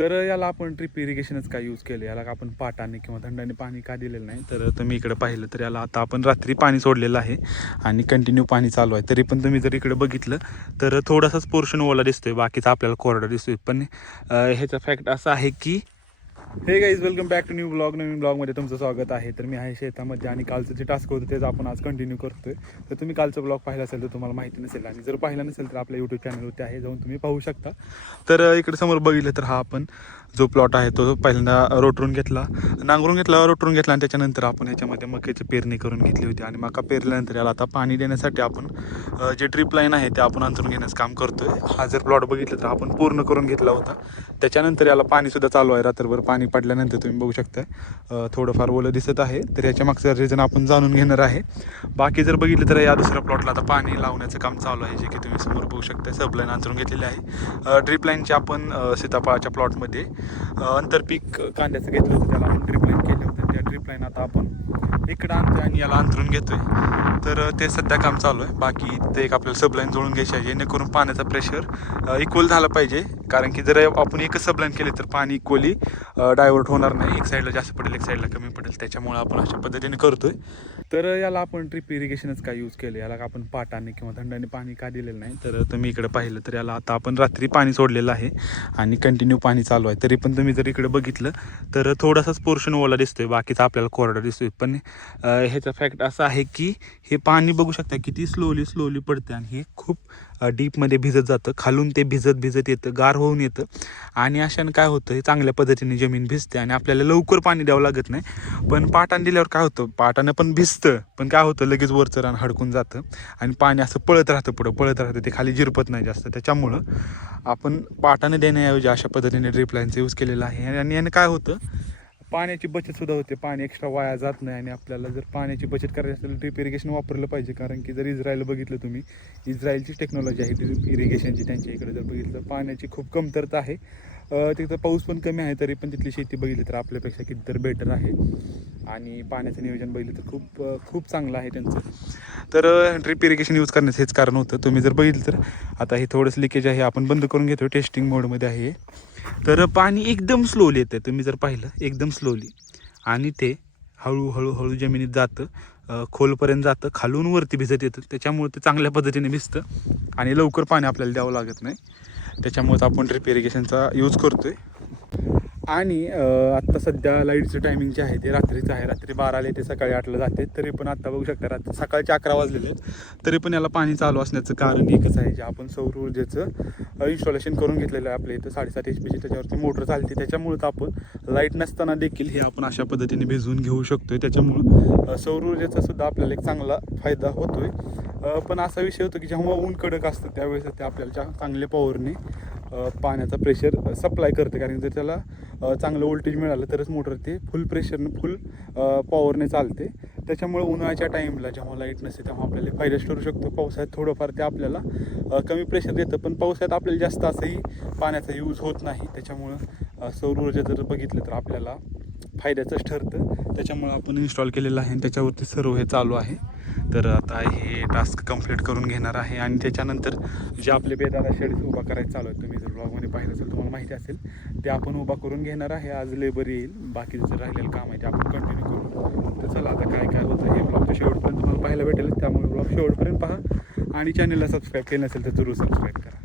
तर याला आपण ड्रिप इरिगेशनच का यूज केलं, याला आपण पाटाने किंवा थंडाने पाणी का दिलेलं नाही. तर तुम्ही इकडे पाहिलं तर याला आता आपण रात्री पाणी सोडलेलं आहे आणि कंटिन्यू पाणी चालू आहे. तरी पण तुम्ही जर इकडे बघितलं तर थोडासाच पोर्शन ओला दिसतोय, बाकीचा आपल्याला कोरडा दिसतोय. पण ह्याचा फॅक्ट असा आहे की हे guys, welcome back to new blog. नवीन ब्लॉगमध्ये तुमचं स्वागत आहे. तर मी आहे शेतामध्ये आणि कालचं जे टास्क होतं तेच आपण आज कंटिन्यू करतोय. तर तुम्ही कालचं ब्लॉग पाहिला असेल तर तुम्हाला माहिती नसेल, आणि जर पाहिला नसेल तर आपल्या यूट्यूब चॅनलवरती आहे, जाऊन तुम्ही पाहू शकता. तर इकडे समोर बघितलं तर हा आपण जो प्लॉट आहे तो पहिल्यांदा रोटरून घेतला, नांगरून घेतला, रोटरून घेतला, आणि त्याच्यानंतर आपण ह्याच्यामध्ये मक्याची पेरणी करून घेतली होती. आणि मका पेरल्यानंतर याला आता पाणी देण्यासाठी आपण जे ड्रिप लाईन आहे ते आपण अंतरून घेण्याचं काम करतोय. हा जर प्लॉट बघितलं तर आपण पूर्ण करून घेतला होता. त्याच्यानंतर याला पाणीसुद्धा चालू आहे. रात्रभर पाणी पडल्यानंतर तुम्ही बघू शकता थोडंफार ओलं दिसत आहे. तर याच्या मागचं रिझन आपण जाणून घेणार आहे. बाकी जर बघितलं तर या दुसऱ्या प्लॉटला आता पाणी लावण्याचं काम चालू आहे, जे की तुम्ही समोर बघू शकता. सबलाईन अंतरून घेतलेली आहे. ड्रिप लाईनची आपण सीताफळाच्या प्लॉटमध्ये आंतरपीक कांद्याचं घेतलं होतं, त्याला आपण ड्रिप लाईन केलं होतं. त्या ड्रिप लाईन आता आपण इकडं आणतोय आणि याला अंतरून घेतोय. तर ते सध्या काम चालू आहे. बाकी ते एक आपल्याला सबलाईन जोडून घ्यायची आहे, जेणेकरून पाण्याचा प्रेशर इक्वल झाला पाहिजे. कारण की जर आपण एकच सबलाईन केली तर पाणी इक्वली डायव्हर्ट होणार नाही. एक साईडला जास्त पडेल, एक साईडला कमी पडेल. त्याच्यामुळे आपण अशा पद्धतीने करतोय. तर याला आपण ड्रिप इरिगेशनच का यूज केलं, याला आपण पाटाने किंवा थंडाने पाणी का दिलेलं नाही. तर तुम्ही इकडे पाहिलं तर याला आता आपण रात्री पाणी सोडलेलं आहे आणि कंटिन्यू पाणी चालू आहे. तरी पण तुम्ही जर इकडे बघितलं तर थोडासाच पोर्शन ओला दिसतोय, बाकीचा आपल्याला कोरडा दिसतोय. पण ह्याचा फॅक्ट असा आहे की हे पाणी बघू शकता किती स्लोली पडते, आणि हे खूप डीपमध्ये भिजत जातं. खालून ते भिजत येतं, गार होऊन येतं, आणि अशाने काय होतं, हे चांगल्या पद्धतीने जमीन भिजते आणि आपल्याला लवकर पाणी द्यावं लागत नाही. पण पाटाने दिल्यावर काय होतं, पाटानं पण भिजतं, पण काय होतं लगेच वरचं रान हडकून जातं आणि पाणी असं पळत राहतं, ते खाली जिरपत नाही जास्त. त्याच्यामुळं आपण पाटाने देण्याऐवजी अशा पद्धतीने ड्रिप लाईनचा यूज केलेला आहे. आणि याने काय होतं, पाण्याची बचत सुद्धा होते, पाणी एक्स्ट्रा वाया जात नाही. आणि आपल्याला जर पाण्याची बचत करायची असेल तर ड्रिप इरिगेशन वापरलं पाहिजे. कारण की जर इस्रायल बघितलं तुम्ही, इस्रायलची टेक्नॉलॉजी आहे ड्रिप इरिगेशनची, त्यांच्या इकडे जर बघितलं पाण्याची खूप कमतरता आहे. तिथं पाऊस पण कमी आहे, तरी पण तिथली शेती बघितली तर आपल्यापेक्षा कितीतर बेटर आहे. आणि पाण्याचं नियोजन बघितलं तर खूप चांगलं आहे त्यांचं. तर ड्रिप इरिगेशन यूज करण्याचं हेच कारण होतं. तुम्ही जर बघितलं तर आता हे थोडंसं लिकेज आहे, आपण बंद करून घेतो, टेस्टिंग मोडमध्ये आहे. तर पाणी एकदम स्लोली येतं, तुम्ही जर पाहिलं एकदम स्लोली, आणि ते हळूहळू जमिनीत जातं, खोलपर्यंत जातं, खालून वरती भिजत येतं. त्याच्यामुळे ते चांगल्या पद्धतीने भिजतं आणि लवकर पाणी आपल्याला द्यावं लागत नाही. त्याच्यामुळेच आपण ड्रिप इरिगेशनचा यूज करतोय. आणि आत्ता सध्या लाईटचं टायमिंग जे आहे ते रात्रीचं आहे. रात्री 12ला ते सकाळी 8ला जाते. तरी पण आत्ता बघू शकता सकाळचे 11 वाजलेले आहेत, तरी पण याला पाणी चालू असण्याचं कारण एकच आहे, जे आपण सौर ऊर्जेचं इन्स्टॉलेशन करून घेतलेलं आहे. आपल्या इथं 7.5 HP त्याच्यावरती मोटर चालते. त्याच्यामुळेच आपण लाईट नसताना देखील हे आपण अशा पद्धतीने भिजवून घेऊ शकतोय. त्याच्यामुळं सौर ऊर्जेचा सुद्धा आपल्याला एक चांगला फायदा होतोय. पण असा विषय होतो की जेव्हा ऊन कडक असतं त्यावेळेस ते आपल्याला चांगल्या पॉवरने पाण्याचा प्रेशर सप्लाय करते. कारण जर त्याला चांगलं वोल्टेज मिळालं तरच मोटर ते फुल पॉवरने चालते. त्याच्यामुळे उन्हाळ्याच्या टाईमला जेव्हा लाईट नसते तेव्हा आपल्याला फायदेशीर ठरू शकतो. पावसाळ्यात थोडंफार ते आपल्याला कमी प्रेशर देतं, पण पावसाळ्यात आपल्याला जास्त असंही पाण्याचा यूज होत नाही. त्याच्यामुळं सौर ऊर्जा जर बघितलं तर आपल्याला फायद्याचंच ठरतं. त्याच्यामुळं आपण इन्स्टॉल केलेलं आहे आणि त्याच्यावरती सर्व हे चालू आहे. तर आता हे टास्क कंप्लीट करून घेणार आहे आणि त्याच्यानंतर जे आपले बेदारा शेड्स उभा करायचं चालू आहे, तुम्ही जर ब्लॉगमध्ये पाहिलं असेल तुम्हाला माहिती असेल, ते आपण उभा करून घेणार आहे. आज लेबर येईल, बाकीचं जर राहिलेलं काम आहे ते आपण कंटिन्यू करू. तर चला आता काय होतं हे ब्लॉगच्या शेवटपर्यंत तुम्हाला पाहायला भेटेल. त्यामुळे ब्लॉग शेवटपर्यंत पहा आणि चॅनलला सबस्क्राईब केलं नसेल तर जरूर सबस्क्राईब करा.